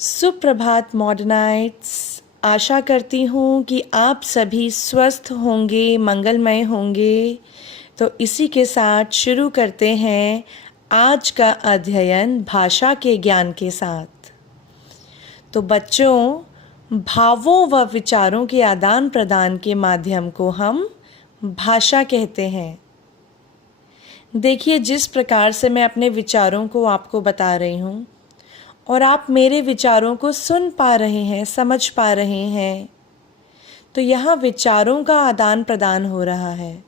सुप्रभात मॉडर्नाइट्स। आशा करती हूँ कि आप सभी स्वस्थ होंगे, मंगलमय होंगे। तो इसी के साथ शुरू करते हैं आज का अध्ययन भाषा के ज्ञान के साथ। तो बच्चों, भावों व विचारों के आदान प्रदान के माध्यम को हम भाषा कहते हैं। देखिए, जिस प्रकार से मैं अपने विचारों को आपको बता रही हूँ और आप मेरे विचारों को सुन पा रहे हैं, समझ पा रहे हैं, तो यहाँ विचारों का आदान प्रदान हो रहा है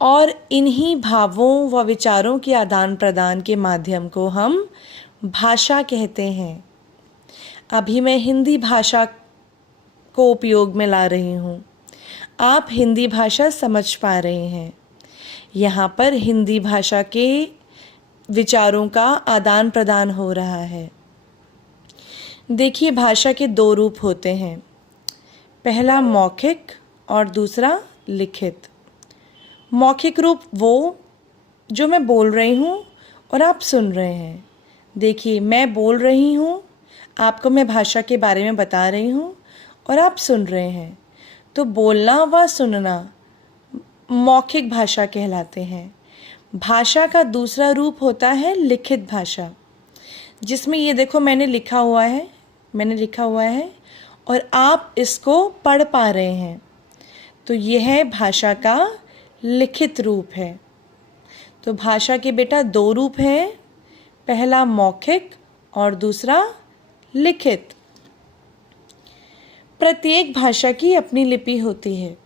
और इन्हीं भावों व विचारों के आदान प्रदान के माध्यम को हम भाषा कहते हैं। अभी मैं हिंदी भाषा को उपयोग में ला रही हूँ। आप हिंदी भाषा समझ पा रहे हैं। यहाँ पर हिंदी भाषा के विचारों का आदान प्रदान हो रहा है। देखिए, भाषा के दो रूप होते हैं, पहला मौखिक और दूसरा लिखित। मौखिक रूप वो जो मैं बोल रही हूँ और आप सुन रहे हैं। देखिए, मैं बोल रही हूँ, आपको मैं भाषा के बारे में बता रही हूँ और आप सुन रहे हैं। तो बोलना व सुनना मौखिक भाषा कहलाते हैं। भाषा का दूसरा रूप होता है लिखित भाषा, जिसमें ये देखो मैंने लिखा हुआ है और आप इसको पढ़ पा रहे हैं। तो यह है भाषा का लिखित रूप है। तो भाषा के बेटा दो रूप हैं, पहला मौखिक और दूसरा लिखित। प्रत्येक भाषा की अपनी लिपि होती है।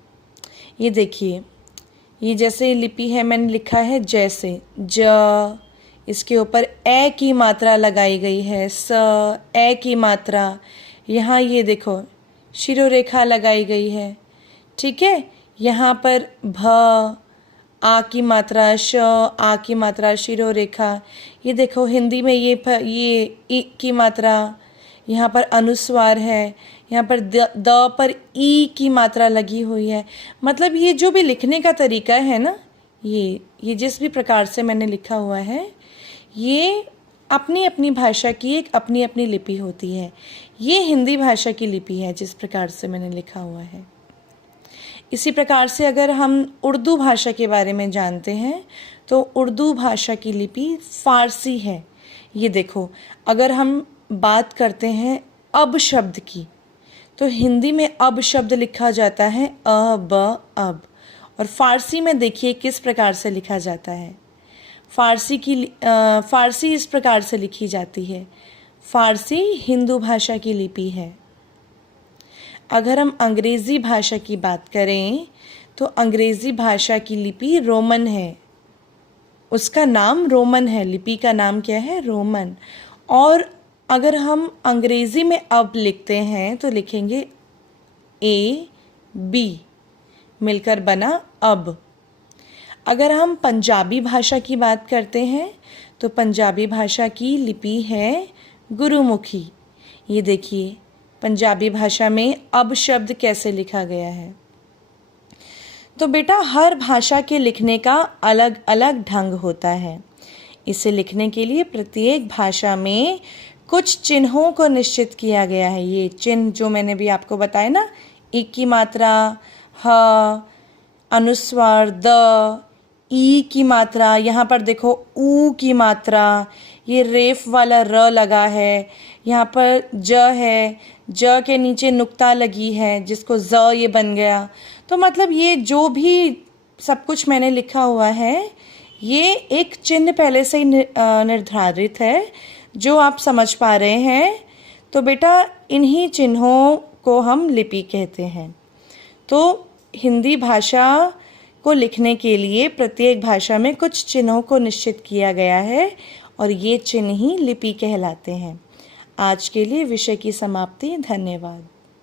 ये देखिए, ये जैसे लिपि है, मैंने लिखा है जैसे ज, इसके ऊपर ए की मात्रा लगाई गई है, स, ए की मात्रा। यहाँ ये देखो शिरोरेखा लगाई गई है, ठीक है। यहाँ पर भ, आ की मात्रा, श, आ की मात्रा, शिरोरेखा। ये देखो हिंदी में ये ई की मात्रा, यहाँ पर अनुस्वार है, यहाँ पर द पर ई की मात्रा लगी हुई है। मतलब ये जो भी लिखने का तरीका है ना, ये जिस भी प्रकार से मैंने लिखा हुआ है, ये अपनी अपनी भाषा की एक अपनी अपनी लिपि होती है। ये हिंदी भाषा की लिपि है जिस प्रकार से मैंने लिखा हुआ है। इसी प्रकार से अगर हम उर्दू भाषा के बारे में जानते हैं तो उर्दू भाषा की लिपि फारसी है। ये देखो, अगर हम बात करते हैं अब शब्द की, तो हिंदी में अब शब्द लिखा जाता है अ ब अब, और फारसी में देखिए किस प्रकार से लिखा जाता है। फारसी इस प्रकार से लिखी जाती है। फारसी हिंदू भाषा की लिपि है। अगर हम अंग्रेज़ी भाषा की बात करें तो अंग्रेज़ी भाषा की लिपि रोमन है। उसका नाम रोमन है, लिपि का नाम क्या है? रोमन। और अगर हम अंग्रेज़ी में अब लिखते हैं तो लिखेंगे ए बी, मिलकर बना अब। अगर हम पंजाबी भाषा की बात करते हैं तो पंजाबी भाषा की लिपि है गुरुमुखी। ये देखिए, पंजाबी भाषा में अब शब्द कैसे लिखा गया है। तो बेटा, हर भाषा के लिखने का अलग अलग ढंग होता है। इसे लिखने के लिए प्रत्येक भाषा में कुछ चिन्हों को निश्चित किया गया है। ये चिन्ह जो मैंने भी आपको बताया ना, ई की मात्रा, ह, अनुस्वार द, ई की मात्रा, यहाँ पर देखो ऊ की मात्रा, ये रेफ वाला र लगा है, यहाँ पर ज है, ज के नीचे नुक्ता लगी है जिसको ज ये बन गया। तो मतलब ये जो भी सब कुछ मैंने लिखा हुआ है, ये एक चिन्ह पहले से ही निर्धारित है जो आप समझ पा रहे हैं। तो बेटा, इन्हीं चिन्हों को हम लिपि कहते हैं। तो हिंदी भाषा को लिखने के लिए प्रत्येक भाषा में कुछ चिन्हों को निश्चित किया गया है और ये चिन्ह ही लिपि कहलाते हैं। आज के लिए विषय की समाप्ति। धन्यवाद।